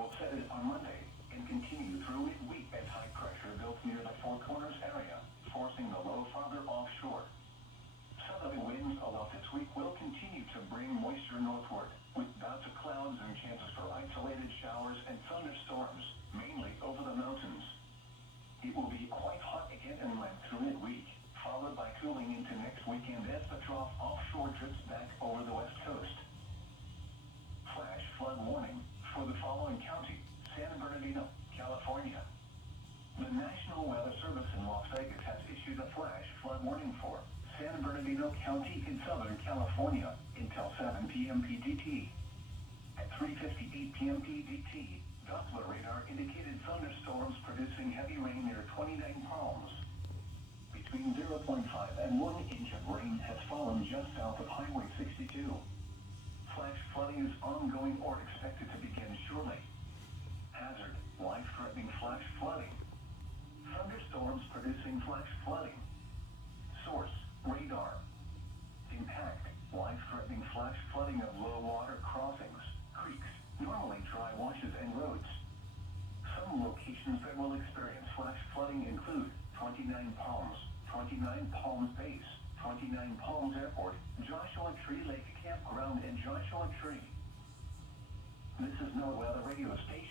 will set in on Monday and continue through midweek as high pressure builds near the Four Corners area, forcing the low farther offshore. Southerly winds aloft this week will continue to bring moisture northward, with bouts of clouds and chances for isolated showers and thunderstorms, mainly over the mountains. It will be quite hot again inland through midweek, followed by cooling into next weekend as the trough offshore drifts back over the west coast. Flash flood warning for the following county: San Bernardino, California. The National Weather Service in Las Vegas has issued a flash flood warning for San Bernardino County in Southern California until 7 p.m. PDT. At 3:58 p.m. PDT, Doppler radar indicated thunderstorms producing heavy rain near 29 Palms. Between 0.5 and 1 inch of rain has fallen just south of Highway 62. Flash flooding is ongoing or expected to begin shortly. Hazard: life-threatening flash flooding. Thunderstorms producing flash flooding. Source: radar. Impact: life-threatening flash flooding of low water crossings, creeks, normally dry washes and roads. Some locations that will experience flash flooding include 29 Palms, 29 Palms Base, 29 Palms Airport, Joshua Tree Lake Campground, and Joshua Tree. This is No Weather Radio Station.